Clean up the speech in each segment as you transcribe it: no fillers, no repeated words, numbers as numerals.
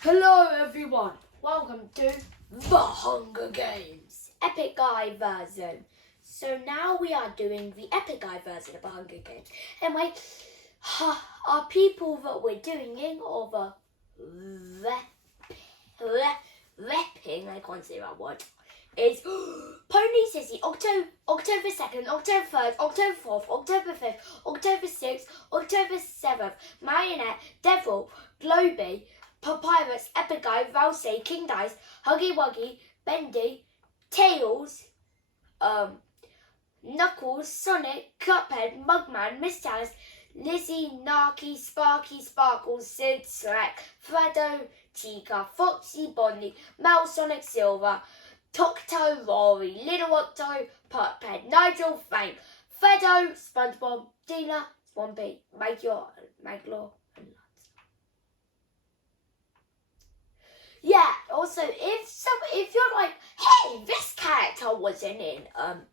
Hello everyone, welcome to The Hunger Games EpicGuy version. So now we are doing the EpicGuy version of The Hunger Games. Anyway, our people that we're doing it, or the repping, I can't say that word, is Pony Sissy, October 2nd, October 3rd, October 4th, October 5th, October 6th, October 7th, Marionette, Devil, Globy, Papyrus, EpicGuy, Valsay, King Dice, Huggy Wuggy, Bendy, Tails, Knuckles, Sonic, Cuphead, Mugman, Miss Chalice, Lizzie, Narky, Sparky, Sparkles, Sid, Slack, Freddo, Chica, Foxy, Bonnie, Mel, Sonic, Silver, Tocto, Rory, Little Octo, Puphead, Nigel, Frank, Freddo, SpongeBob, Dina, Swampy, Maglor, and yeah, also if you're like, hey, this character wasn't in an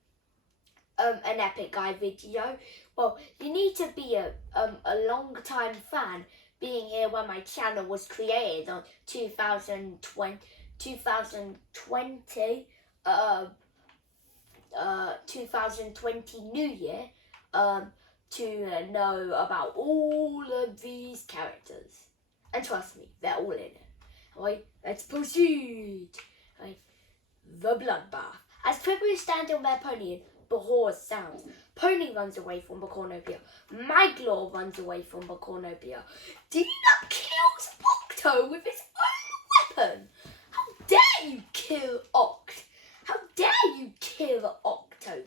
EpicGuy video, well, you need to be a long time fan, being here when my channel was created on 2020 New Year, to know about all of these characters. And trust me, they're all in it. Right, let's proceed. Right, the bloodbath. As Pippi stands on their pony, the horse sounds. Pony runs away from the cornopia. Maglor runs away from the cornopia. Dina kills Octo with his own weapon. How dare you kill Oct? How dare you kill Octo,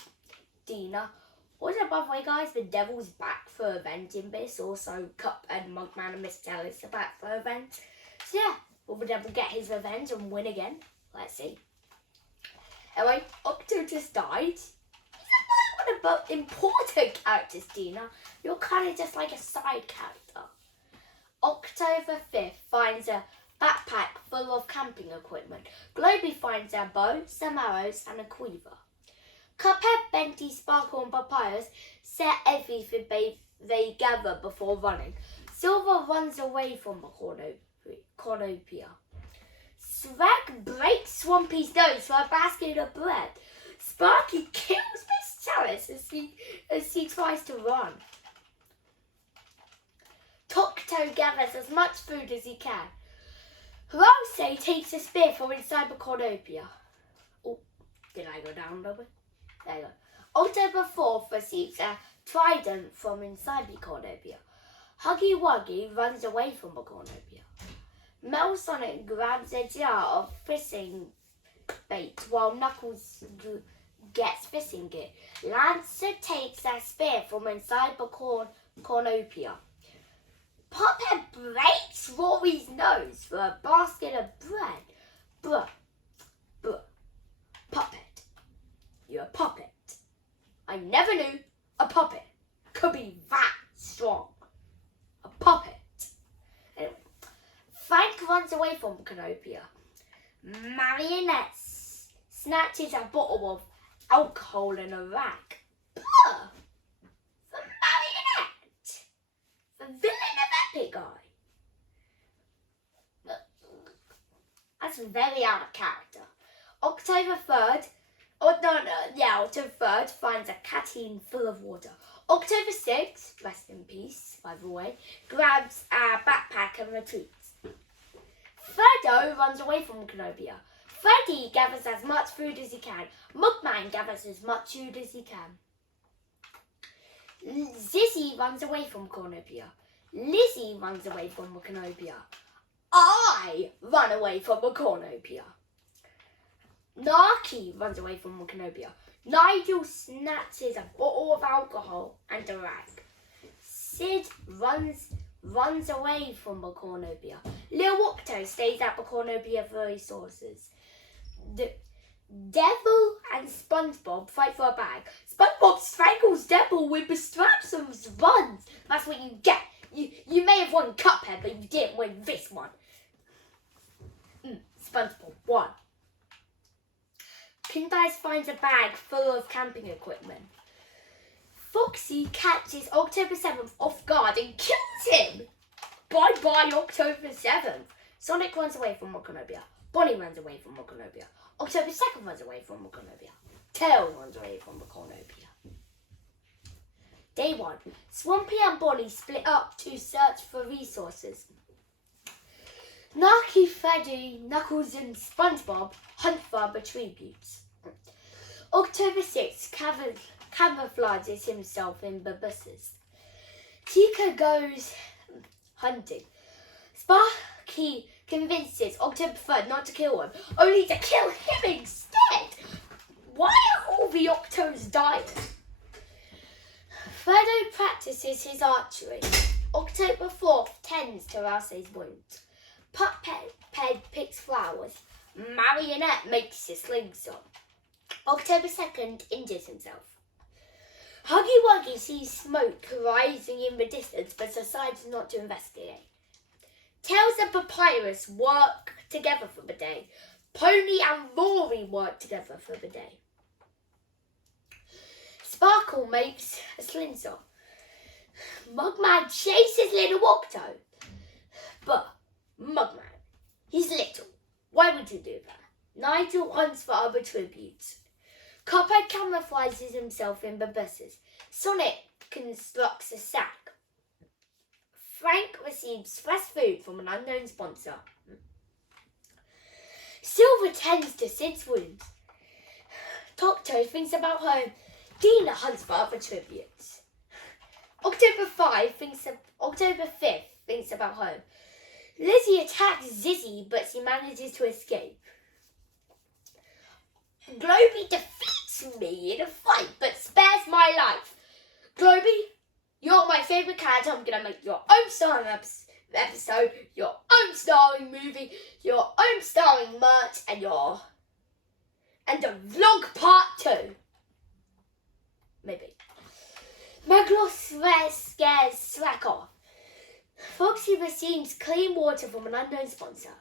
Dina? Also, by the way, guys, the devil's back for avenging this. Also, Cup and Mugman and Miss Chalice are back for revenge. So yeah. Will the devil get his revenge and win again? Let's see. Anyway, Octo just died. He's not one of the important characters, Dina. You're kind of just like a side character. October 5th finds a backpack full of camping equipment. Globy finds a bow, some arrows, and a quiver. Cuphead, Benty, Sparkle, and Papyrus set everything they gather before running. Silver runs away from the cornopia. Swag breaks Swampy's nose for a basket of bread. Sparky kills Miss Chalice as she tries to run. Tocto gathers as much food as he can. Rose takes a spear from inside the cornopia. Oh, did I go down a little bit? There you go. October 4th receives a trident from inside the cornopia. Huggy Wuggy runs away from the cornopia. Mel Sonic grabs a jar of fishing bait while Knuckles gets fishing gear. Lancer takes a spear from inside the cornopia. Puphead breaks Rory's nose for a basket of bread. Puppet. You're a puppet. I never knew a puppet could be that strong. A puppet. Anyway, Frank runs away from Canopia. Marionette snatches a bottle of alcohol in a rag. The Marionette! The villain of EpicGuy. That's very out of character. October 3rd, October 3rd finds a canteen full of water. October 6th, rest in peace, by the way, grabs a backpack and retreats. Freddo runs away from Canopia. Freddy gathers as much food as he can. Mugman gathers as much food as he can. Zizzy runs away from Cornopia. Lizzie runs away from the Cornopia. I run away from the Cornopia. Narky runs away from the Cornopia. Nigel snatches a bottle of alcohol and a rag. Sid runs away from the cornopia. Lil Octo stays at the cornopia for resources. The Devil and SpongeBob fight for a bag. SpongeBob strangles Devil with the straps and runs. That's what you get. You may have won Cuphead, but you didn't win this one. SpongeBob won. King Dice finds a bag full of camping equipment. Foxy catches October 7th off guard and kills him. Bye-bye October 7th. Sonic runs away from Mokonobia. Bonnie runs away from Mokonobia. October 2nd runs away from Mokonobia. Tails runs away from Mokonobia. Day 1. Swampy and Bonnie split up to search for resources. Narky, Freddy, Knuckles and SpongeBob hunt for other tributes. October 6th, camouflages himself in the bushes. Chica goes hunting. Sparky convinces October 3rd not to kill him, only to kill him instead. Why are all the Octos dying? Fredo practices his archery. October 4th tends to Rouse's wounds. Puphead picks flowers. Marionette makes a slingshot. October 2nd injures himself. Huggy Wuggy sees smoke rising in the distance but decides not to investigate. Tails and Papyrus work together for the day. Pony and Rory work together for the day. Sparkle makes a slingshot. Mugman chases little Octo. But Mugman, he's little. Why would you do that? Nigel hunts for other tributes. Cuphead camouflages himself in the bushes. Sonic constructs a sack. Frank receives fresh food from an unknown sponsor. Silver tends to Sid's wounds. Tocto thinks about home. Dina hunts for other tributes. October 5th thinks about home. Lizzie attacks Zizzy, but she manages to escape. Globey defeats me in a fight, but spares my life. Globey, you're my favourite character. I'm going to make your own starring episode, your own starring movie, your own starring merch, and a vlog part 2. Maybe. Meglos scares Shrek off. Foxy receives clean water from an unknown sponsor.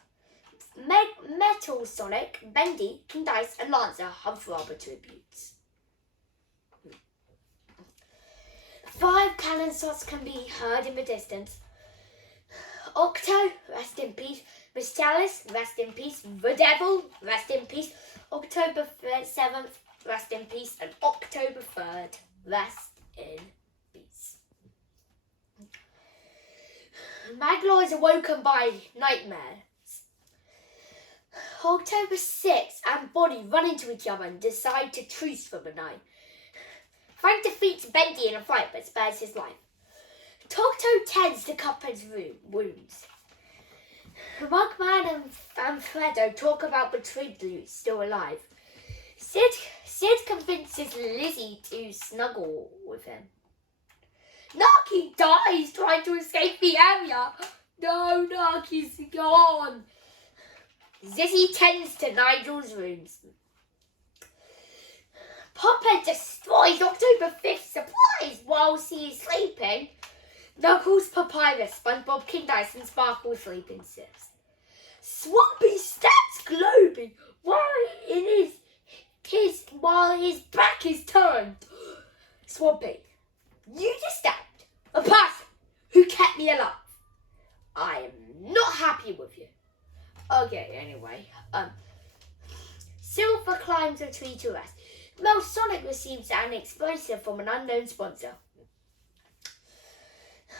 Metal Sonic, Bendy, King Dice and Lancer hunt for other tributes. 5 cannon shots can be heard in the distance. Octo, rest in peace. Miss Chalice, rest in peace. The Devil, rest in peace. October 7th, rest in peace. And October 3rd, rest in peace. Maglaw is awoken by nightmares. October 6th and Bonnie run into each other and decide to truce for the night. Frank defeats Bendy in a fight but spares his life. Tocto tends to Cuphead's wounds. Mugman and Fredo talk about the tributes still alive. Sid convinces Lizzie to snuggle with him. Narky dies trying to escape the area. No, Narky's gone. Zizzy tends to Nigel's wounds. Puphead destroys October 5th supplies while she is sleeping. Knuckles, Papyrus, SpongeBob, King Dice and Sparkle sleep in shifts. Swampy stabs Globey while his back is turned. Swampy, you just stabbed a person who kept me alive. I am not happy with you. Okay, anyway. Silver climbs a tree to rest. Sonic receives an explosive from an unknown sponsor.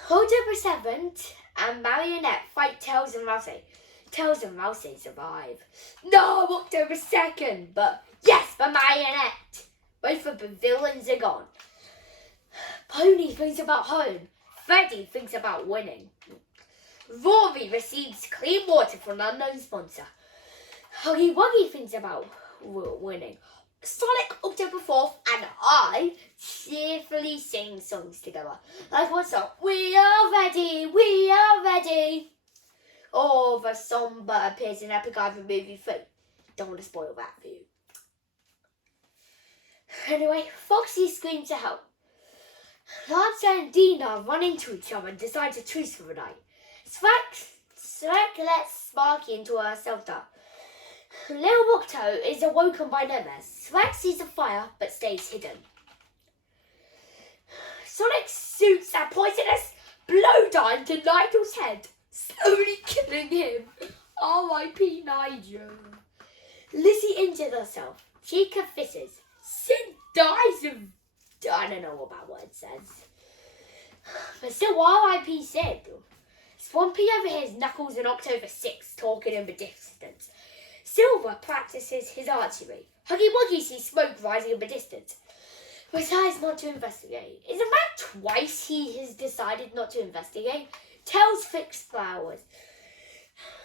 October 7th and Marionette fight Tails and Rousey. Tails and Rousey survive. No, October 2nd, but yes, for Marionette. Both of the villains are gone. Pony thinks about home. Freddy thinks about winning. Rory receives clean water from an unknown sponsor. Huggy Wuggy thinks about winning. Sonic, October 4th, and I cheerfully sing songs together. Like what song? We are ready, we are ready. Oh, the song but appears in EpicGuy movie 3. Don't want to spoil that for you. Anyway, Foxy screams to help. Lancer and Dina run into each other and decide to truce for the night. Shrek lets Sparky into her shelter. Little Octo is awoken by nightmares. Shrek sees a fire but stays hidden. Sonic shoots a poisonous blow dart into Nigel's head, slowly killing him. R.I.P. Nigel. Lizzie injured herself. She confesses. Sid dies of... I don't know about what it says. But still, R.I.P. Sid. Swampy overhears Knuckles and October 6 talking in the distance. Silver practices his archery. Huggy Wuggy sees smoke rising in the distance. Decides not to investigate. Is it about twice he has decided not to investigate? Tails fix flowers.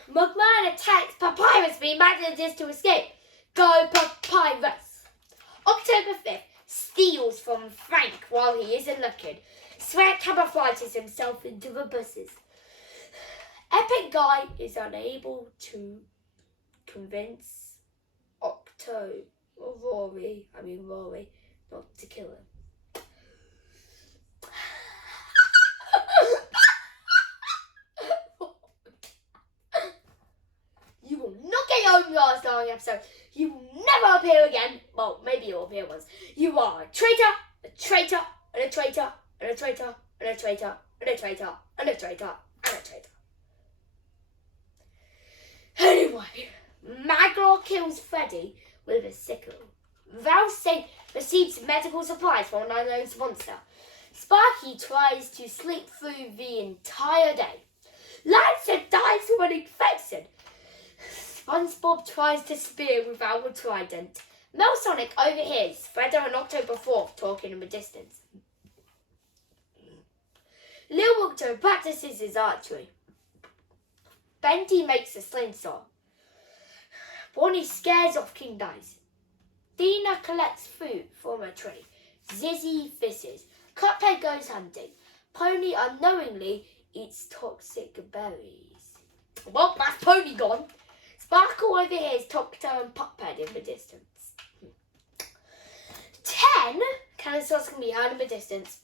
Mugman attacks Papyrus, but he manages to escape. Go Papyrus! October 5th steals from Frank while he isn't looking. Sweat camouflages himself into the buses. EpicGuy is unable to convince Rory, not to kill him. You will not get your own last long episode. You will never appear again. Well, maybe you'll appear once. You are a traitor, a traitor, and a traitor, and a traitor, and a traitor, and a traitor, and a traitor, and a traitor. Anyway, Maglaw kills Freddy with a sickle. Valstate receives medical supplies from an unknown monster. Sparky tries to sleep through the entire day. Lancer dies from an infection. SpongeBob tries to spear without a trident. Melsonic overhears Freddo and October 4th talking in the distance. Lil Octo practices his archery. Bendy makes a slingshot. Bonnie scares off King Dice. Dina collects food from a tree. Zizzy fishes. Cuphead goes hunting. Pony unknowingly eats toxic berries. Well, that's Pony gone. Sparkle overhears Doctor and Cuphead in the distance. 10 Canisaurs can be heard in the distance.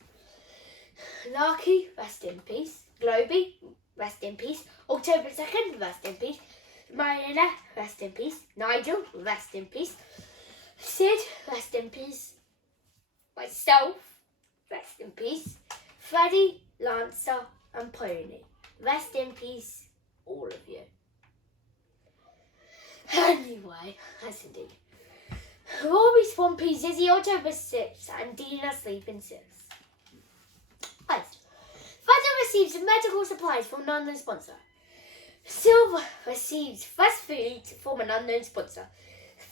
Larky, rest in peace. Globy, rest in peace. October 2nd, rest in peace. Marina, rest in peace. Nigel, rest in peace. Sid, rest in peace. Myself, rest in peace. Freddy, Lancer, and Pony, rest in peace, all of you. Anyway, that's indeed. Rory, Swampy, Zizzy, October 6, and Dina sleep in 6. First, Freddy receives medical supplies from an unknown sponsor. Silver receives fresh food from an unknown sponsor.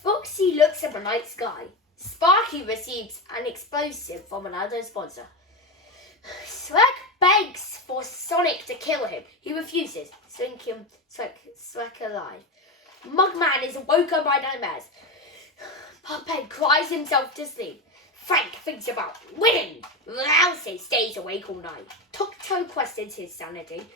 Foxy looks at the night sky. Sparky receives an explosive from an unknown sponsor. Shrek begs for Sonic to kill him. He refuses, sinking Shrek alive. Mugman is awoken by nightmares. Puppet cries himself to sleep. Frank thinks about winning. Lousy stays awake all night. Tokto questions his sanity.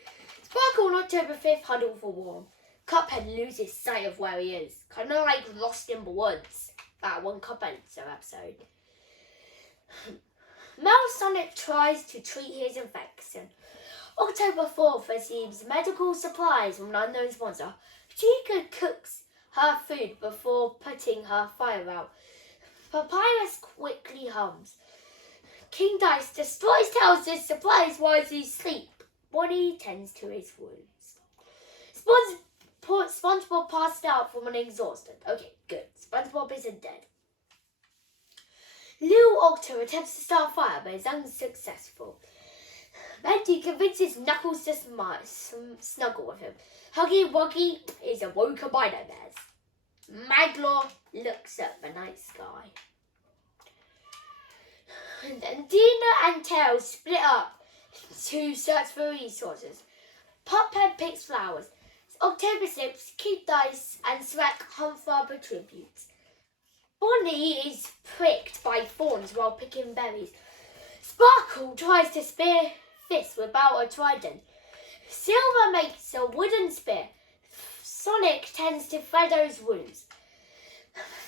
Sparkle on October 5th huddle for warmth. Cuphead loses sight of where he is. Kind of like Lost in the Woods. That one Cuphead episode. Sonic tries to treat his infection. October 4th receives medical supplies from an unknown sponsor. Chica cooks her food before putting her fire out. Papyrus quickly hums. King Dice destroys Tails' supplies while he sleeps. Bonnie tends to his wounds. SpongeBob passed out from an exhausted. Okay, good. SpongeBob isn't dead. Lil Octo attempts to start a fire but is unsuccessful. Bendy convinces Knuckles to snuggle with him. Huggy Wuggy is awoken by nightmares. Maglaw looks at the night sky. And then Dina and Tails split up to search for resources. Puphead picks flowers. October 6th, Kid Dice and Shrek hunt for other tributes. Bonnie is pricked by thorns while picking berries. Sparkle tries to spear fists without a trident. Silver makes a wooden spear. Sonic tends to Freddo's wounds.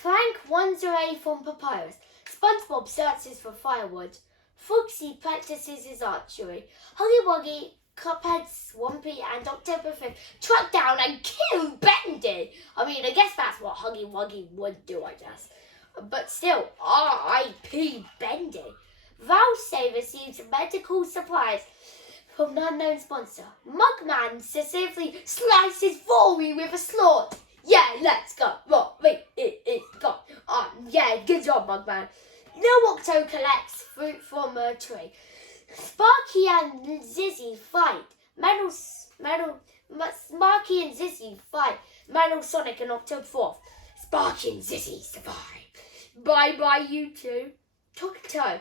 Frank runs away from Papyrus. SpongeBob searches for firewood. Foxy practices his archery. Huggy Wuggy, Cuphead, Swampy, and October 5th track down and kill Bendy. I mean, I guess that's what Huggy Wuggy would do, I guess. But still, R.I.P. Bendy. Valsay receives medical supplies from an unknown sponsor. Mugman successfully slices Rory with a sword. Yeah, let's go. Rory, it is gone. Yeah, good job, Mugman. Lil Octo collects fruit from a tree. Sparky and Zizzy fight. Sparky and Zizzy fight. Metal Sonic and Octo 4th. Sparky and Zizzy survive. Bye, you two. Talk-to-toe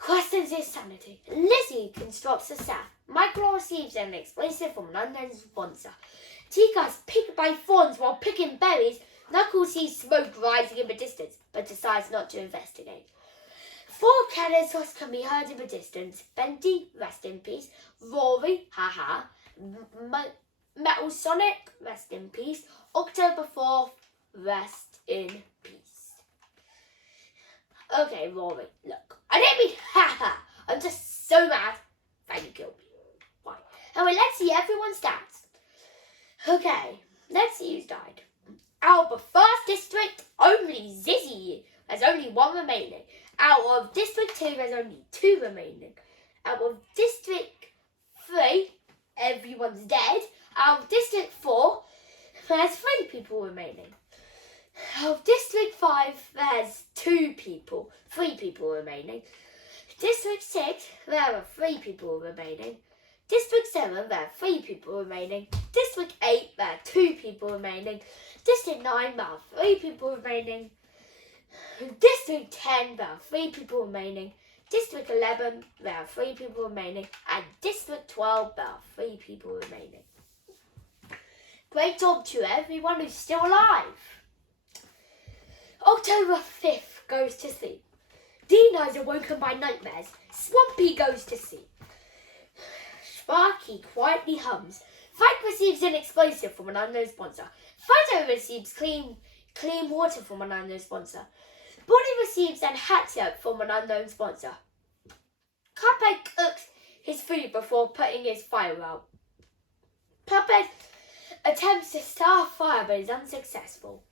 questions his sanity. Lizzie constructs a staff. Michael receives an explosive from an unknown sponsor. Tika's picked by thorns while picking berries. Knuckles sees smoke rising in the distance, but decides not to investigate. 4 cannons can be heard in the distance. Benty, rest in peace. Rory, haha. Metal Sonic, rest in peace. October 4th, rest in peace. Okay, Rory, look. I didn't mean haha. I'm just so mad that you killed me. Why? Anyway, let's see everyone's stats. Okay, let's see who's died. Out of the first district, only Zizzy. There's only 1 remaining. Out of District 2, there's only 2 remaining. Out of District 3, everyone's dead. Out of District 4, there's 3 people remaining. Out of District 5, there's 3 people remaining. District 6, there are 3 people remaining. District 7, there are 3 people remaining. District 8, there are 2 people remaining. District 9, there are 3 people remaining. District 10, there are 3 people remaining. District 11, there are 3 people remaining. And District 12, there are 3 people remaining. Great job to everyone who's still alive. October 5th goes to sleep. Dino is awoken by nightmares. Swampy goes to sleep. Sparky quietly hums. Frank receives an explosive from an unknown sponsor. Fido receives clean water from an unknown sponsor. Bonnie receives an hat tip from an unknown sponsor. Cuphead cooks his food before putting his fire out. Cuphead attempts to start a fire but is unsuccessful.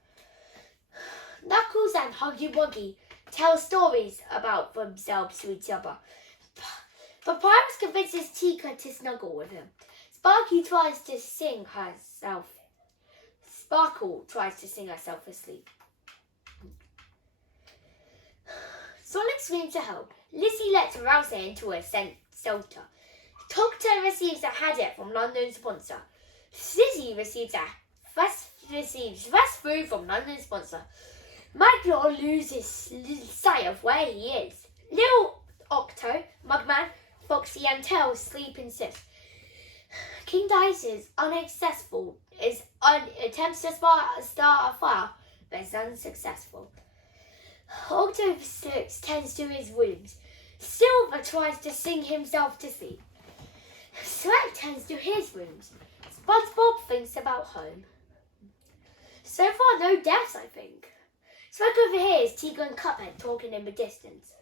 Knuckles and Huggy Wuggy tell stories about themselves to each other. Papyrus convinces Tika to snuggle with him. Sparkle tries to sing herself asleep. Sonic screams to help. Lizzie lets Rouse into a shelter. Togto receives a hadget from an unknown sponsor. Sizzy receives rest food from an unknown sponsor. Maglaw loses sight of where he is. Lil Octo, Mugman, Foxy and Tails sleep in shifts. King Dice is unsuccessful. Attempts to start a fire, but is unsuccessful. Octo 6 tends to his rooms. Silver tries to sing himself to sleep. Shrek tends to his rooms. SpongeBob thinks about home. So far, no deaths, I think. Shrek over here is Tiga and Cuphead talking in the distance.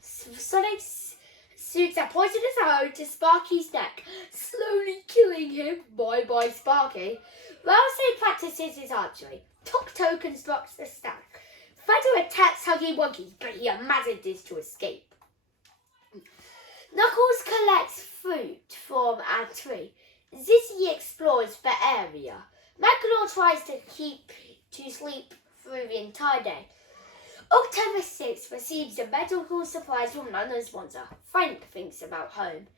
Sonic's shoots a poisonous arrow to Sparky's neck, slowly killing him. Bye, Sparky. Rousey practices his archery. Tokto constructs the stack. Fido attacks Huggy Wuggy, but he manages to escape. Knuckles collects fruit from a tree. Zizzy explores the area. Maglaw tries to sleep through the entire day. October 6th receives a medical supplies from an unknown sponsor. Frank thinks about home.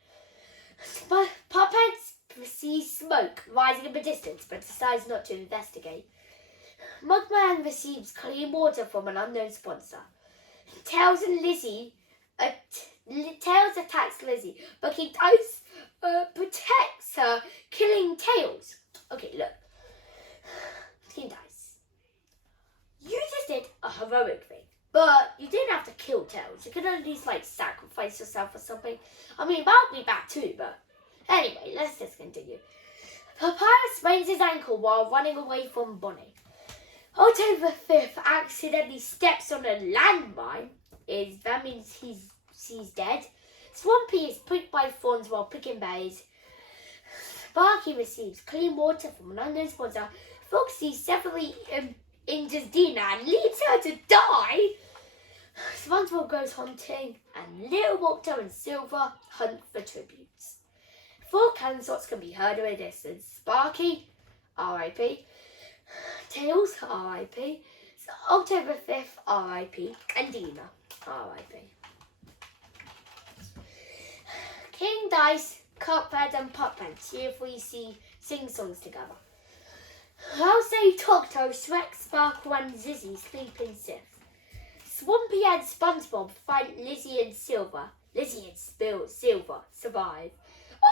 Puppets sees smoke rising in the distance but decides not to investigate. Mugman receives clean water from an unknown sponsor. Tails attacks Lizzie, but King Dice protects her, killing Tails. Okay, look. King Dice. You just did a heroic thing, but you didn't have to kill Tails. You could at least, sacrifice yourself or something. I mean, that would be bad too, but anyway, let's just continue. Papyrus sprains his ankle while running away from Bonnie. October 5th accidentally steps on a landmine. That means he's dead. Swampy is pricked by thorns while picking berries. Sparky receives clean water from an unknown sponsor. Foxy severely injures Dina and leaves her to die. SpongeBob goes hunting, and Little Walter and Silver hunt for tributes. 4 cannon shots can be heard in a distance. Sparky, R.I.P. Tails, R.I.P. October 5th, R.I.P. and Dina, R.I.P. King Dice, Cuphead and Puppet. See if we sing songs together. I'll say Tokto, Shrek, Sparkle and Zizzy sleep in Sith. Swampy and SpongeBob find Lizzie and Silver. Lizzie and Silver survive.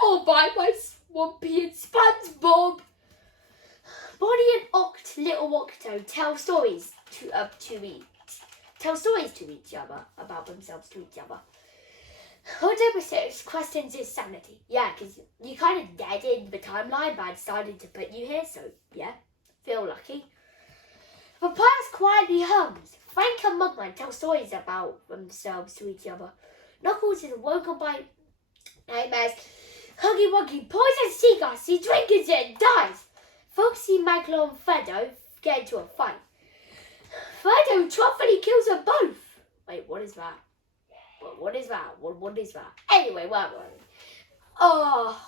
Oh, bye, my Swampy and SpongeBob. Bonnie and Little Octo tell stories to each other about themselves to each other. October 6 questions his sanity. Yeah, because you kind of dead in the timeline, but I decided to put you here, so yeah, feel lucky. Papyrus quietly hums. Frank and Mugman tell stories about themselves to each other. Knuckles is woken by nightmares. Huggy Wuggy poisons Seagrass, he drinks it and dies. Foxy, Maglo and Fedo get into a fight. Fedo truthfully kills them both. Wait, what is that? What is that? What is that? Anyway, well. Oh,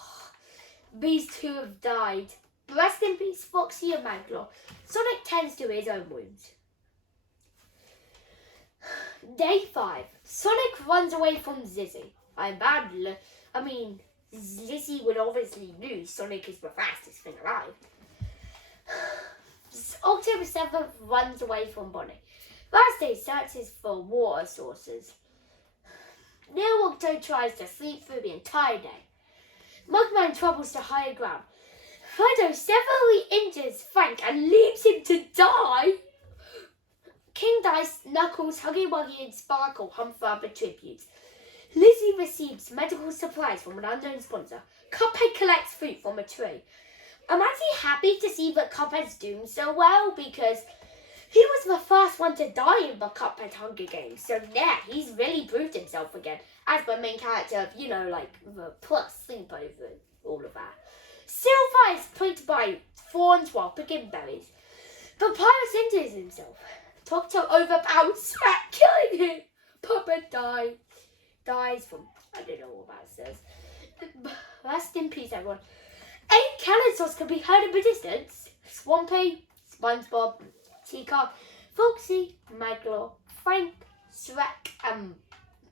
these two have died. Rest in peace, Foxy and Maglo. Sonic tends to his own wounds. Day 5. Sonic runs away from Zizzy. Zizzy would obviously lose. Sonic is the fastest thing alive. October 7th runs away from Bonnie. Last day searches for water sources. Little Octo tries to sleep through the entire day. Mugman travels to higher ground. Fido severely injures Frank and leaves him to die. King Dice, Knuckles, Huggy Wuggy and Sparkle hunt for other tributes. Lizzie receives medical supplies from an unknown sponsor. Cuphead collects fruit from a tree. I'm actually happy to see that Cuphead's doing so well because he was the first one to die in the Cuphead Hunger Games. So yeah, he's really proved himself again as the main character of, the plus sleepover, all of that. Silver is pricked by thorns while picking berries. Papyrus injures himself. Tokto overpowers Shrek, killing him. Puppet dies from, I don't know what that says. Rest in peace, everyone. 8 cannon shots can be heard in the distance. Swampy, SpongeBob, Tika, Foxy, Maglo, Frank, Shrek, and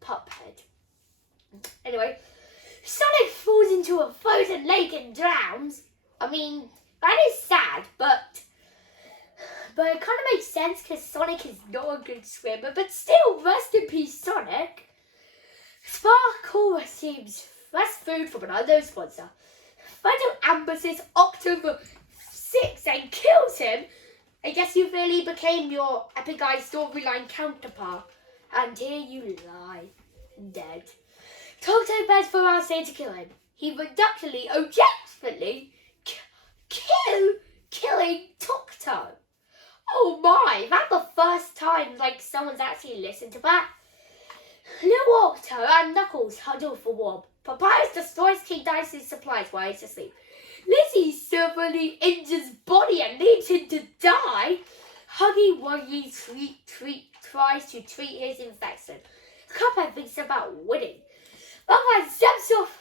Puphead. Anyway, Sonic falls into a frozen lake and drowns. That is sad, but it kind of makes sense because Sonic is not a good swimmer, but still, rest in peace, Sonic. Sparkle receives fresh food from an unknown sponsor. Fido ambushes October 6 and kills him. I guess you really became your EpicGuy storyline counterpart. And here you lie, dead. Tokto begs for Arsene to kill him. He reluctantly, objectively, killing Tokto. Oh my, that's the first time someone's actually listened to that. Little Octo and Knuckles huddle for warmth. Papyrus destroys King Dice's supplies while he's asleep. Lizzie severely injures Bonnie and leaves him to die. Huggy Wuggy tries to treat his infection. Cuphead thinks about winning. Mugman steps off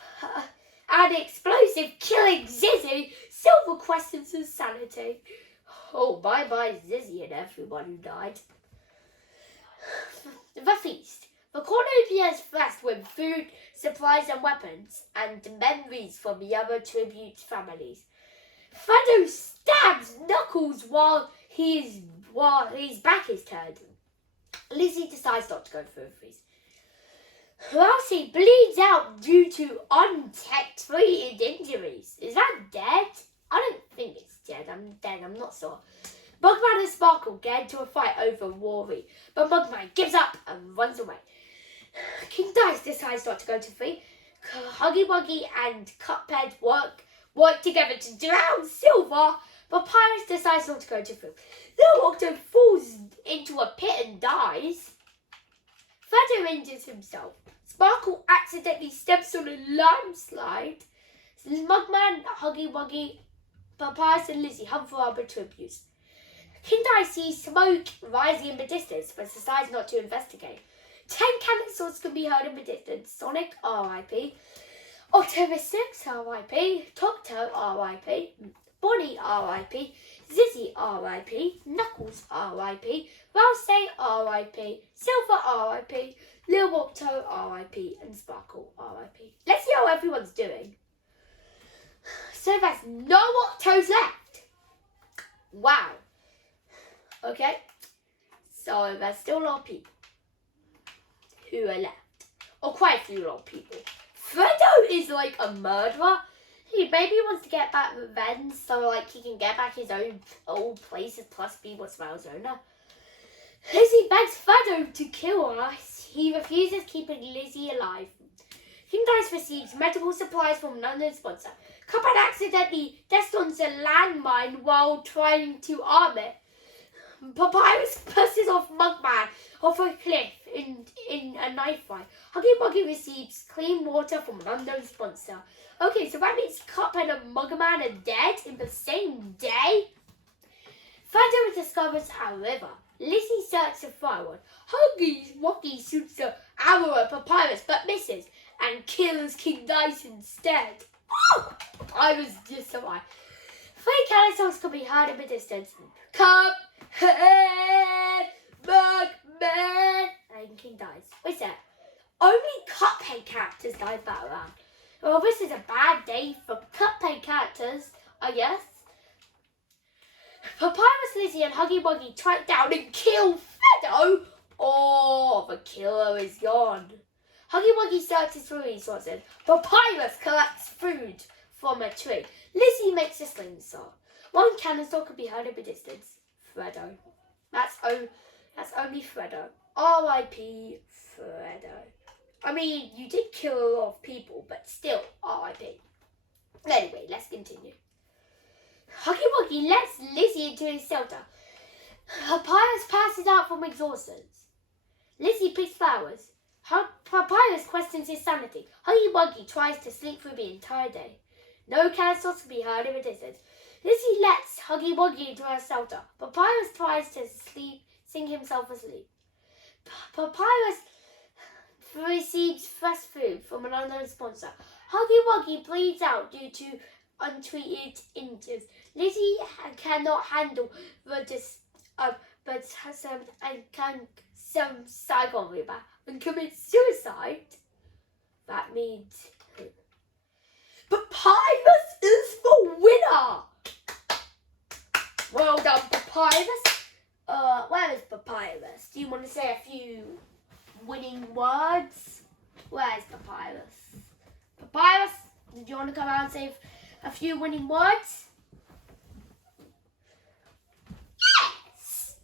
an explosive, killing Zizzy. Silver questions his sanity. Oh, bye-bye Zizzy and everyone who died. The feast. The cornucopia is blessed with food, supplies and weapons, and memories from the other tribute families. Fido stabs Knuckles while his back is turned. Lizzie decides not to go through with this. Ralsei bleeds out due to untreated injuries. Is that dead? I don't think it's dead. I'm not sure. Mugman and Sparkle get into a fight over Worry, but Mugman gives up and runs away. King Dice decides not to go to free. Huggy Wuggy and Cuphead work together to drown Silver, but Papyrus decides not to go to free. Little Octo falls into a pit and dies. Fedo injures himself. Sparkle accidentally steps on a landslide. Mugman, Huggy Wuggy, Papyrus and Lizzie hunt for other tributes. Kindai sees smoke rising in the distance, but decides not to investigate. 10 cannon swords can be heard in the distance. Sonic, R.I.P. October 6, R.I.P. Tokto, R.I.P. Bonnie, R.I.P. Zizzy, R.I.P. Knuckles, R.I.P. Rousey, R.I.P. Silver, R.I.P. Lil Wopto, R.I.P. and Sparkle, R.I.P. Let's see how everyone's doing. So there's no Woptos left. Wow. Okay. So there's still a lot of people who are left. Or quite a few lot of people. Fredo is like a murderer. He maybe wants to get back revenge so like he can get back his own old places plus be what's Arizona. Lizzie begs Fredo to kill us. He refuses, keeping Lizzie alive. King Dice receives medical supplies from an unknown sponsor. Cuphead accidentally detonates a landmine while trying to arm it. Papyrus pushes off Mugman off a cliff in a knife fight. Huggy Muggy receives clean water from an unknown sponsor. Okay, so that means Cuphead and Mugman are dead in the same day? Fredo discovers a river. Lizzie searches for firewood. Huggy Wuggy shoots an arrow at Papyrus but misses and kills King Dice instead. Oh! I was just so high. 3 cannon songs can be heard in the distance. Cuphead, Mugman, and King Dice. Wait a sec. Only Cuphead characters died that round. Well, this is a bad day for Cuphead characters, I guess. Papyrus, Lizzie, and Huggy Wuggy track down and kill Fredo. Oh, the killer is gone. Huggy Wuggy searches for resources. Papyrus collects food from a tree. Lizzie makes a slingshot. 1 cannon sword can be heard in the distance. Fredo. That's only Fredo. R.I.P. Fredo. I mean, you did kill a lot of people, but still, R.I.P. Anyway, let's continue. Huggy Wuggy lets Lizzie into his shelter. Papyrus passes out from exhaustion. Lizzie picks flowers. Papyrus questions his sanity. Huggy Wuggy tries to sleep through the entire day. No cannon shots can be heard in the distance. Lizzie lets Huggy Wuggy into her shelter. Papyrus tries to sing himself asleep. Papyrus receives fresh food from an unknown sponsor. Huggy Wuggy bleeds out due to untreated injuries. Lizzie cannot handle but has some Saigon river and commits suicide. That means Papyrus is the winner. Well done, Papyrus. Where is Papyrus? Do you want to say a few winning words? Where's Papyrus? Papyrus, did you want to come out and say a few winning words? Yes!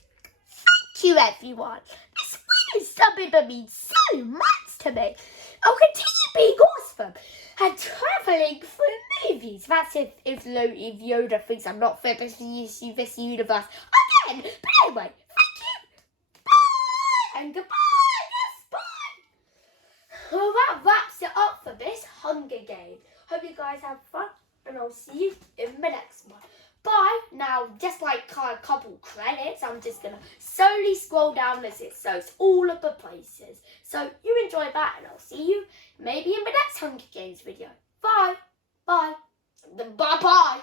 Thank you, everyone. This win is something that means so much to me. I'll continue being awesome and travelling through movies. That's if Yoda thinks I'm not fit for this universe again. But anyway, thank you. Bye! And goodbye. Yes, bye. Well, that wraps it up for this Hunger Game. Hope you guys have fun, and I'll see you in the next one. Bye. Now, just like a couple credits, I'm just going to slowly scroll down as it shows all of the places. So you enjoy that, and I'll see you maybe in the next Hunger Games video. Bye. Bye. Bye-bye.